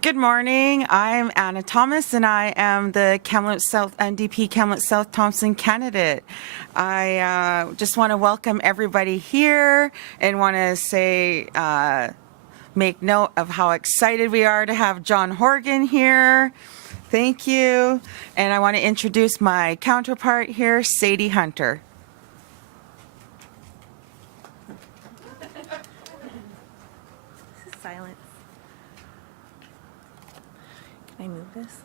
Good morning. I'm Anna Thomas, and I am the Kamloops South NDP Kamloops South Thompson candidate. I just want to welcome everybody here and want to say, make note of how excited we are to have John Horgan here. Thank you. And I want to introduce my counterpart here, Sadie Hunter. Silence. Can I move this?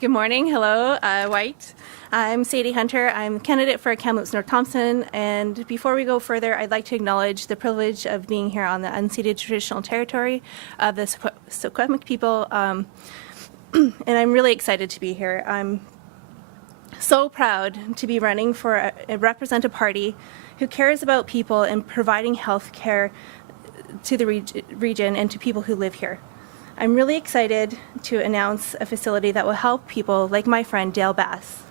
Good morning. Hello, White. I'm Sadie Hunter. I'm a candidate for Kamloops North Thompson. And before we go further, I'd like to acknowledge the privilege of being here on the unceded traditional territory of the Secwepemc people. And I'm really excited to be here. I'm so proud to be running for represent a party who cares about people and providing health care to the region and to people who live here. I'm really excited to announce a facility that will help people like my friend Dale Bass.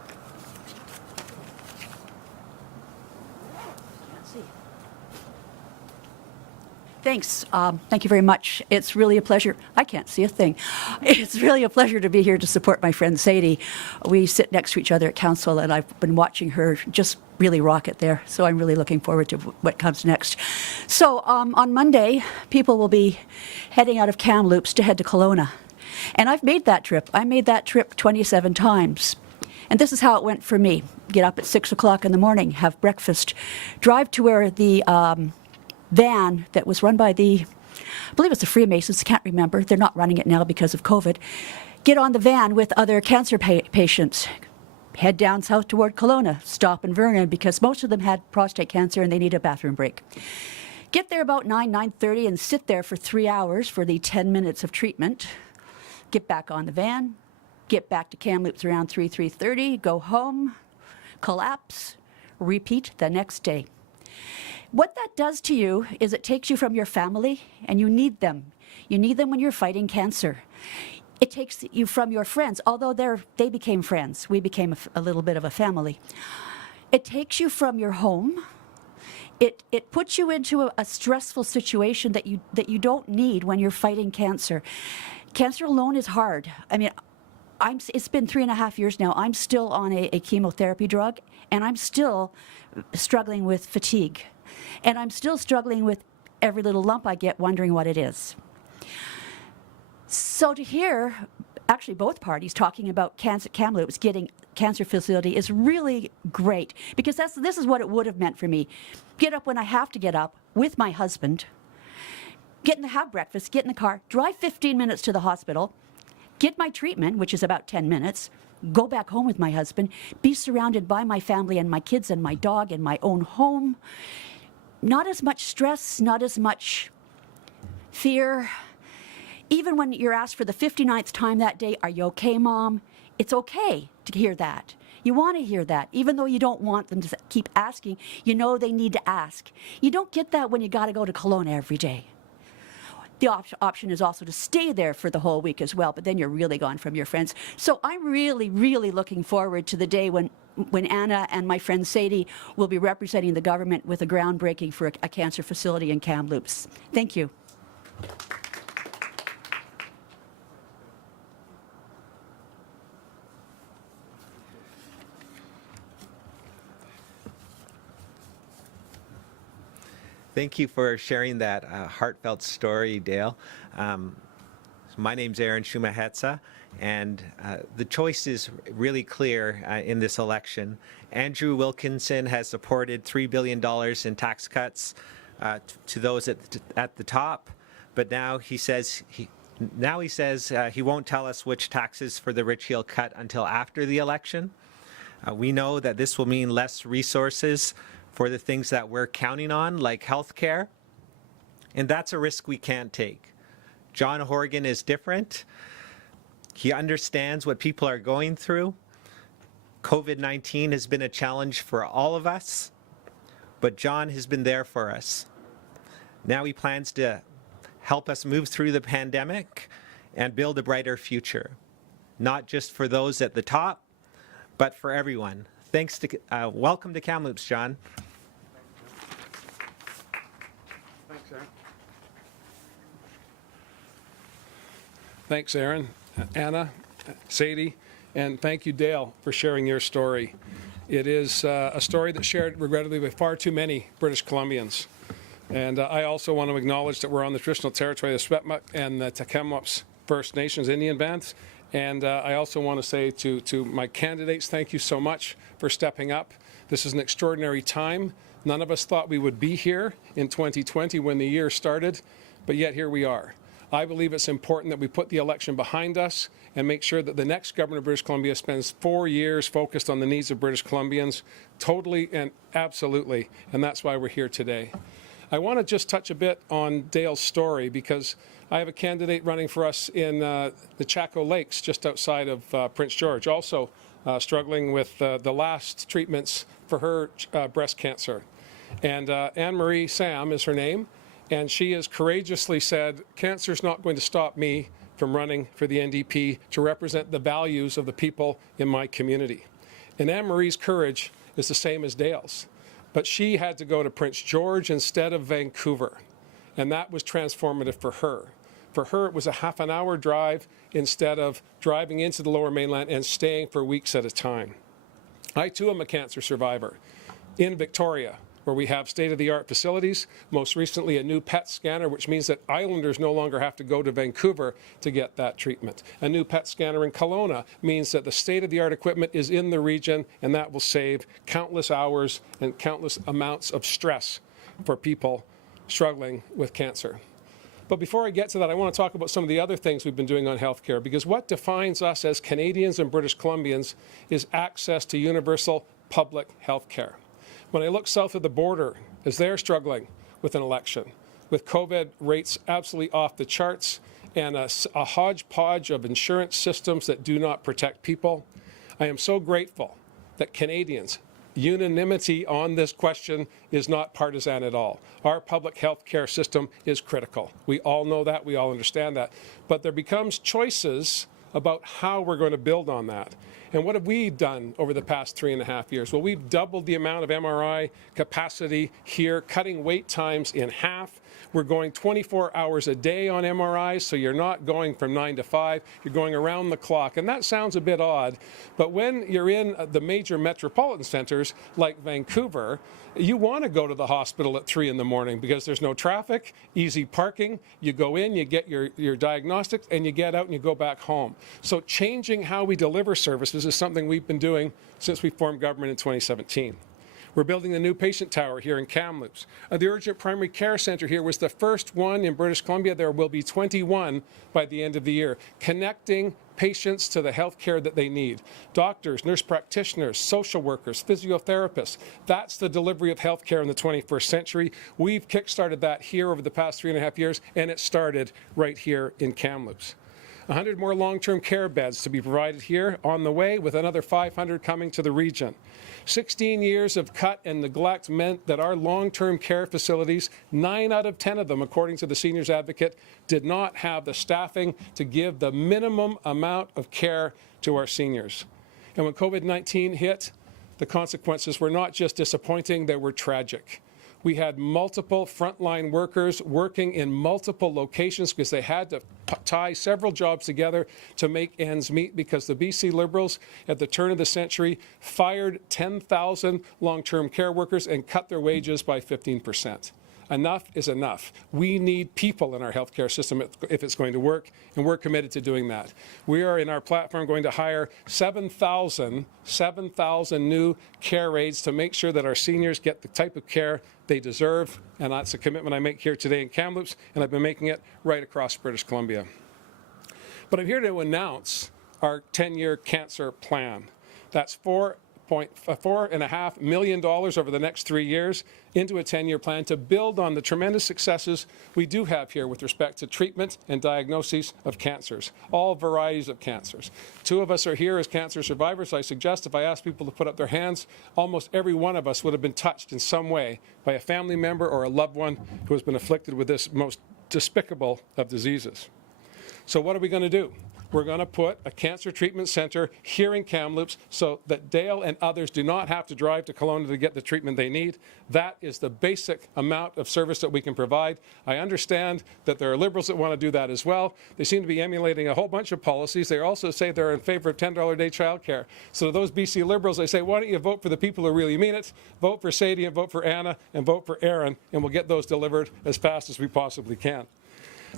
Thanks. Thank you very much. It's really a pleasure. I can't see a thing. It's really a pleasure to be here to support my friend Sadie. We sit next to each other at council, and I've been watching her just really rock it there. So I'm really looking forward to what comes next. So on Monday, people will be heading out of Kamloops to head to Kelowna. And I've made that trip. I made that trip 27 times. And this is how it went for me. Get up at 6 o'clock in the morning, have breakfast, drive to where the van that was run by I believe it's the Freemasons, I can't remember. They're not running it now because of COVID. Get on the van with other cancer patients. Head down south toward Kelowna, stop in Vernon because most of them had prostate cancer and they need a bathroom break. Get there about 9:30 and sit there for 3 hours for the 10 minutes of treatment. Get back on the van, get back to Kamloops around 3:30, go home, collapse, repeat the next day. What that does to you is it takes you from your family, and you need them. You need them when you're fighting cancer. It takes you from your friends, although they became friends. We became a little bit of a family. It takes you from your home. It puts you into a stressful situation that you don't need when you're fighting cancer. Cancer alone is hard. I mean, it's been 3.5 years now. I'm still on a chemotherapy drug, and I'm still struggling with fatigue. And I'm still struggling with every little lump I get, wondering what it is. So to hear, actually both parties talking about Kamloops getting cancer facility is really great, because this is what it would have meant for me. Get up when I have to get up with my husband, have breakfast, get in the car, drive 15 minutes to the hospital, get my treatment, which is about 10 minutes, go back home with my husband, be surrounded by my family and my kids and my dog and my own home. Not as much stress, not as much fear. Even when you're asked for the 59th time that day, "Are you okay, Mom?" It's okay to hear that. You want to hear that, even though you don't want them to keep asking. You know they need to ask. You don't get that when you got to go to Kelowna every day. The option is also to stay there for the whole week as well, but then you're really gone from your friends. So I'm really, really looking forward to the day when Anna and my friend Sadie will be representing the government with a groundbreaking for a cancer facility in Kamloops. Thank you. Thank you for sharing that heartfelt story, Dale. My name's Aaron Shumahetsa, and the choice is really clear in this election. Andrew Wilkinson has supported $3 billion in tax cuts to those at the top, but now he says he won't tell us which taxes for the rich he'll cut until after the election. We know that this will mean less resources for the things that we're counting on, like healthcare, and that's a risk we can't take. John Horgan is different. He understands what people are going through. COVID-19 has been a challenge for all of us, but John has been there for us. Now he plans to help us move through the pandemic and build a brighter future, not just for those at the top, but for everyone. Welcome to Kamloops, John. Thanks, Aaron. Thanks, Aaron, Anna, Sadie, and thank you, Dale, for sharing your story. It is a story that's shared, regrettably, by far too many British Columbians. And I also want to acknowledge that we're on the traditional territory of the Swetmuk and the Kamloops First Nations Indian bands. And I also want to say to my candidates, thank you so much for stepping up. This is an extraordinary time. None of us thought we would be here in 2020 when the year started, but yet here we are. I believe it's important that we put the election behind us and make sure that the next government of British Columbia spends 4 years focused on the needs of British Columbians, totally and absolutely, and that's why we're here today. I want to just touch a bit on Dale's story because I have a candidate running for us in the Chaco Lakes just outside of Prince George, also struggling with the last treatments for her breast cancer. And Anne-Marie Sam is her name. And she has courageously said, cancer's not going to stop me from running for the NDP to represent the values of the people in my community. And Anne-Marie's courage is the same as Dale's. But she had to go to Prince George instead of Vancouver. And that was transformative for her. For her, it was a half-an-hour drive instead of driving into the Lower Mainland and staying for weeks at a time. I, too, am a cancer survivor in Victoria, where we have state-of-the-art facilities, most recently a new PET scanner, which means that islanders no longer have to go to Vancouver to get that treatment. A new PET scanner in Kelowna means that the state-of-the-art equipment is in the region, and that will save countless hours and countless amounts of stress for people struggling with cancer. But before I get to that, I want to talk about some of the other things we've been doing on healthcare, because what defines us as Canadians and British Columbians is access to universal public healthcare. When I look south of the border, as they're struggling with an election, with COVID rates absolutely off the charts and a hodgepodge of insurance systems that do not protect people, I am so grateful that Canadians, unanimity on this question is not partisan at all. Our public health care system is critical. We all know that. We all understand that. But there becomes choices about how we're going to build on that. And what have we done over the past 3.5 years? Well, we've doubled the amount of MRI capacity here, cutting wait times in half. We're going 24 hours a day on MRIs, so you're not going from 9 to 5. You're going around the clock. And that sounds a bit odd, but when you're in the major metropolitan centers like Vancouver, you want to go to the hospital at 3 in the morning because there's no traffic, easy parking. You go in, you get your diagnostics, and you get out and you go back home. So changing how we deliver services is something we've been doing since we formed government in 2017. We're building the new patient tower here in Kamloops. The urgent primary care center here was the first one in British Columbia. There will be 21 by the end of the year, connecting patients to the health care that they need. Doctors, nurse practitioners, social workers, physiotherapists. That's the delivery of health care in the 21st century. We've kickstarted that here over the past 3.5 years, and it started right here in Kamloops. 100 more long-term care beds to be provided here on the way, with another 500 coming to the region. 16 years of cut and neglect meant that our long-term care facilities, 9 out of 10 of them, according to the Seniors Advocate, did not have the staffing to give the minimum amount of care to our seniors. And when COVID-19 hit, the consequences were not just disappointing, they were tragic. We had multiple frontline workers working in multiple locations because they had to tie several jobs together to make ends meet, because the BC Liberals at the turn of the century fired 10,000 long-term care workers and cut their wages by 15%. Enough is enough. We need people in our healthcare system if it's going to work, and we're committed to doing that. We are, in our platform, going to hire 7,000 new care aides to make sure that our seniors get the type of care they deserve, and that's a commitment I make here today in Kamloops, and I've been making it right across British Columbia. But I'm here to announce our 10-year cancer plan. That's $4.5 million over the next 3 years into a 10-year plan to build on the tremendous successes we do have here with respect to treatment and diagnoses of cancers, all varieties of cancers. 2 of us are here as cancer survivors. I suggest if I ask people to put up their hands, almost every one of us would have been touched in some way by a family member or a loved one who has been afflicted with this most despicable of diseases. So what are we going to do? we're going to put a cancer treatment center here in Kamloops so that Dale and others do not have to drive to Kelowna to get the treatment they need. That is the basic amount of service that we can provide. I understand that there are Liberals that want to do that as well. They seem to be emulating a whole bunch of policies. They also say they're in favor of $10 a day childcare. So to those BC Liberals, I say, why don't you vote for the people who really mean it? Vote for Sadie and vote for Anna and vote for Aaron, and we'll get those delivered as fast as we possibly can.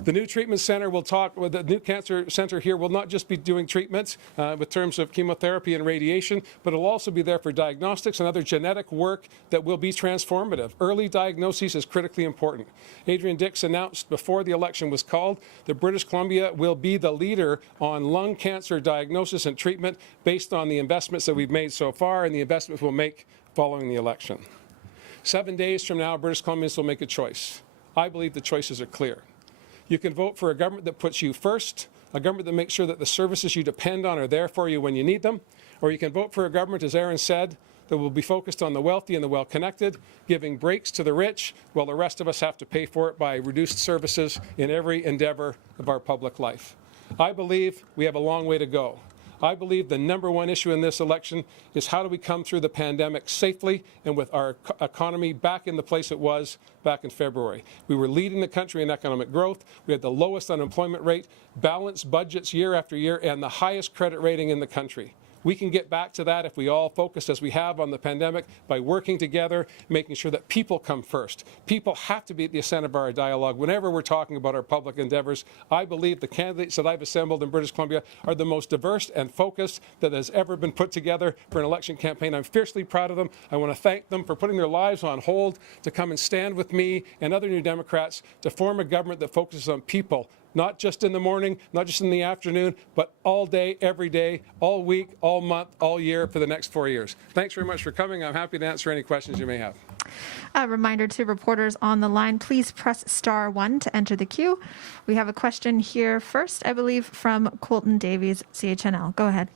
The new treatment center will talk with the new cancer center here will not just be doing treatments with terms of chemotherapy and radiation, but it'll also be there for diagnostics and other genetic work that will be transformative. Early diagnosis is critically important. Adrian Dix announced before the election was called that British Columbia will be the leader on lung cancer diagnosis and treatment based on the investments that we've made so far and the investments we'll make following the election. 7 days from now, British Columbians will make a choice. I believe the choices are clear. You can vote for a government that puts you first, a government that makes sure that the services you depend on are there for you when you need them, or you can vote for a government, as Aaron said, that will be focused on the wealthy and the well-connected, giving breaks to the rich, while the rest of us have to pay for it by reduced services in every endeavor of our public life. I believe we have a long way to go. I believe the number one issue in this election is how do we come through the pandemic safely and with our economy back in the place it was back in February. We were leading the country in economic growth. We had the lowest unemployment rate, balanced budgets year after year, and the highest credit rating in the country. We can get back to that if we all focus, as we have on the pandemic, by working together, making sure that people come first. People have to be at the center of our dialogue whenever we're talking about our public endeavors. I believe the candidates that I've assembled in British Columbia are the most diverse and focused that has ever been put together for an election campaign. I'm fiercely proud of them. I want to thank them for putting their lives on hold to come and stand with me and other New Democrats to form a government that focuses on people. Not just in the morning, not just in the afternoon, but all day, every day, all week, all month, all year for the next 4 years. Thanks very much for coming. I'm happy to answer any questions you may have. A reminder to reporters on the line, please press *1 to enter the queue. We have a question here first, I believe, from Colton Davies, CHNL. Go ahead.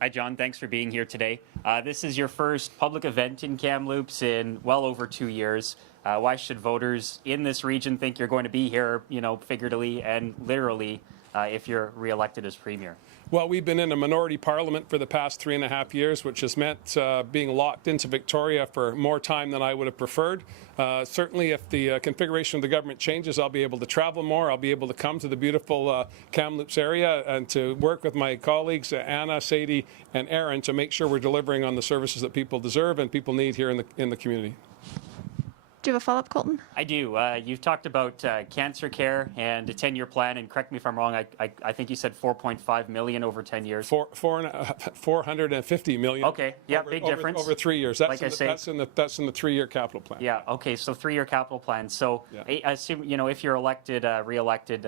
Hi, John. Thanks for being here today. This is your first public event in Kamloops in well over 2 years. Why should voters in this region think you're going to be here, figuratively and literally, if you're reelected as premier? Well, we've been in a minority parliament for the past 3.5 years, which has meant being locked into Victoria for more time than I would have preferred. Certainly, if the configuration of the government changes, I'll be able to travel more. I'll be able to come to the beautiful Kamloops area and to work with my colleagues, Anna, Sadie, and Aaron, to make sure we're delivering on the services that people deserve and people need here in the community. Do you have a follow-up, Colton? I do. You've talked about cancer care and a 10-year plan, and correct me if I'm wrong, I think you said $4.5 million over 10 years. 450 million. Okay, yeah, big difference. Over 3 years. That's in the 3-year capital plan. Yeah, okay, so 3-year capital plan. So I assume, if you're re-elected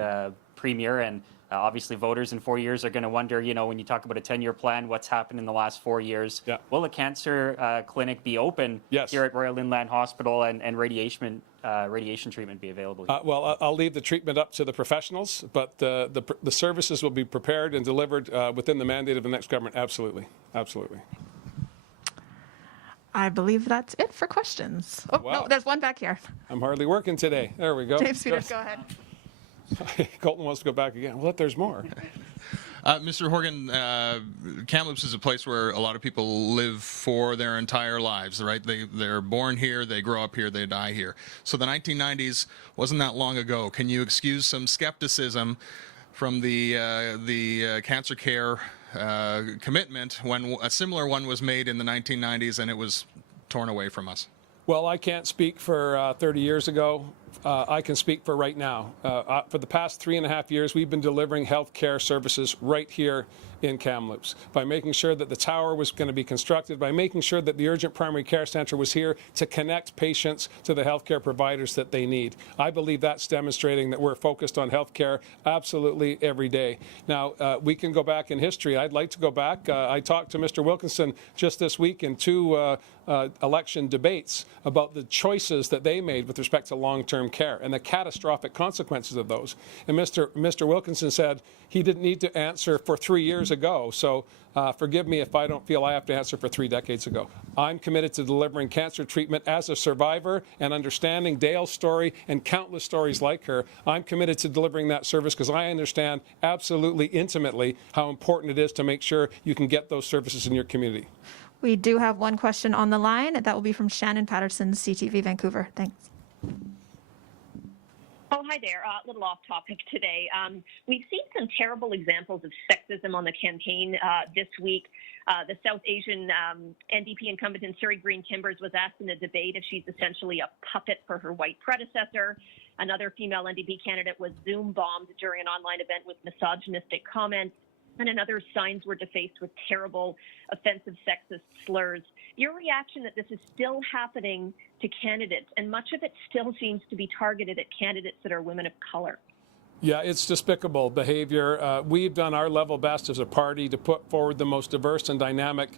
premier, and obviously voters in 4 years are going to wonder, when you talk about a 10-year plan, what's happened in the last 4 years? Yeah. Will a cancer clinic be open here at Royal Inland Hospital, and radiation treatment be available here? Well, I'll leave the treatment up to the professionals, but the services will be prepared and delivered within the mandate of the next government. Absolutely. Absolutely. I believe that's it for questions. Oh, Wow. no, there's one back here. I'm hardly working today. There we go. James Peters, go ahead. Colton wants to go back again. Well, there's more. Mr. Horgan, Kamloops is a place where a lot of people live for their entire lives, right? They're born here, they grow up here, they die here. So the 1990s wasn't that long ago. Can you excuse some skepticism from the cancer care commitment when a similar one was made in the 1990s and it was torn away from us? Well, I can't speak for 30 years ago. I can speak for right now. For the past 3.5 years, we've been delivering health care services right here in Kamloops by making sure that the tower was going to be constructed, by making sure that the urgent primary care center was here to connect patients to the health care providers that they need. I believe that's demonstrating that we're focused on health care absolutely every day. Now, we can go back in history. I'd like to go back. I talked to Mr. Wilkinson just this week in 2 election debates about the choices that they made with respect to long-term long-term care and the catastrophic consequences of those. And Mr. Wilkinson said he didn't need to answer for 3 years ago. So forgive me if I don't feel I have to answer for 3 decades ago. I'm committed to delivering cancer treatment as a survivor and understanding Dale's story and countless stories like her. I'm committed to delivering that service because I understand absolutely intimately how important it is to make sure you can get those services in your community. We do have one question on the line. That will be from Shannon Patterson, CTV Vancouver. Thanks. Oh, hi there. A little off topic today. We've seen some terrible examples of sexism on the campaign this week. The South Asian NDP incumbent in Surrey Green Timbers was asked in a debate if she's essentially a puppet for her white predecessor. Another female NDP candidate was Zoom bombed during an online event with misogynistic comments. And another, signs were defaced with terrible, offensive, sexist slurs. Your reaction that this is still happening to candidates, and much of it still seems to be targeted at candidates that are women of color. Yeah, it's despicable behavior. We've done our level best as a party to put forward the most diverse and dynamic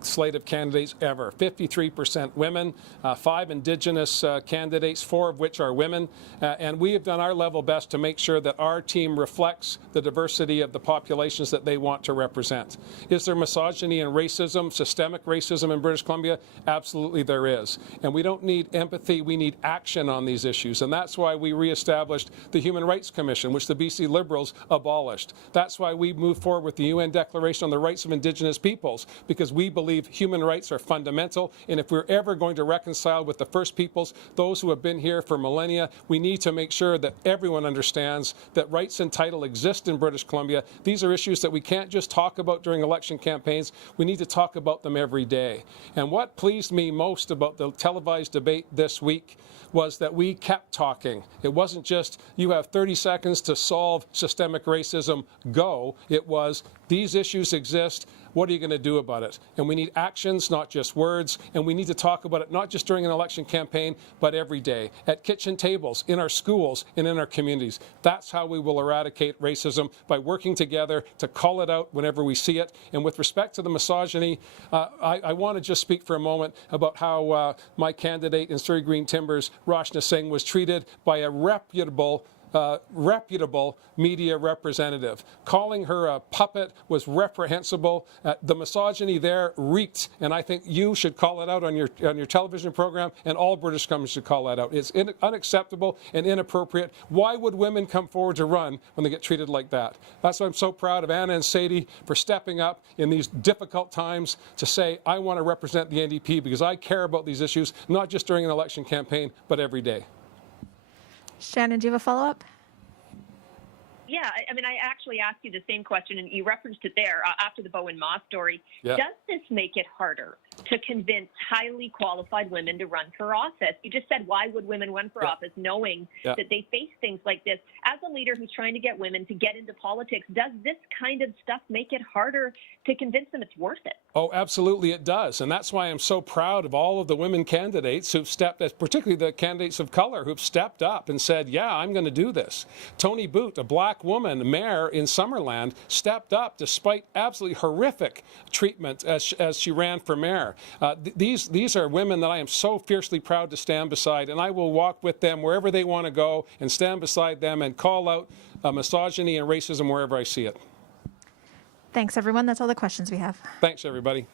slate of candidates ever. 53% women, 5 Indigenous candidates, 4 of which are women. And we have done our level best to make sure that our team reflects the diversity of the populations that they want to represent. Is there misogyny and racism, systemic racism in British Columbia? Absolutely there is. And we don't need empathy, we need action on these issues. And that's why we reestablished the Human Rights Commission, which the BC Liberals abolished. That's why we moved forward with the UN Declaration on the Rights of Indigenous Peoples, because we believe human rights are fundamental, and if we're ever going to reconcile with the First Peoples, those who have been here for millennia, we need to make sure that everyone understands that rights and title exist in British Columbia. These are issues that we can't just talk about during election campaigns. We need to talk about them every day. And what pleased me most about the televised debate this week was that we kept talking. It wasn't just, you have 30 seconds to solve systemic racism, go. It was, these issues exist. What are you going to do about it? And we need actions, not just words. And we need to talk about it not just during an election campaign, but every day, at kitchen tables, in our schools, and in our communities. That's how we will eradicate racism, by working together to call it out whenever we see it. And with respect to the misogyny, I want to just speak for a moment about how my candidate in Surrey Green Timbers, Roshna Singh, was treated by a reputable media representative. Calling her a puppet was reprehensible. The misogyny there reeked, and I think you should call it out on your television program, and all British Columbians should call that out. It's unacceptable and inappropriate. Why would women come forward to run when they get treated like that? That's why I'm so proud of Anna and Sadie for stepping up in these difficult times to say, I want to represent the NDP because I care about these issues, not just during an election campaign, but every day. Shannon, do you have a follow-up? Yeah, I mean, I actually asked you the same question, and you referenced it there after the Bowen Ma story. Yeah. Does this make it harder to convince highly qualified women to run for office? You just said, why would women run for office, knowing that they face things like this? As a leader who's trying to get women to get into politics, does this kind of stuff make it harder to convince them it's worth it? Oh, absolutely it does. And that's why I'm so proud of all of the women candidates who've stepped, particularly the candidates of color, who've stepped up and said, yeah, I'm going to do this. Tony Boot, a black woman, mayor in Summerland, stepped up despite absolutely horrific treatment as she ran for mayor. These are women that I am so fiercely proud to stand beside, and I will walk with them wherever they want to go and stand beside them and call out misogyny and racism wherever I see it. Thanks, everyone. That's all the questions we have. Thanks, everybody.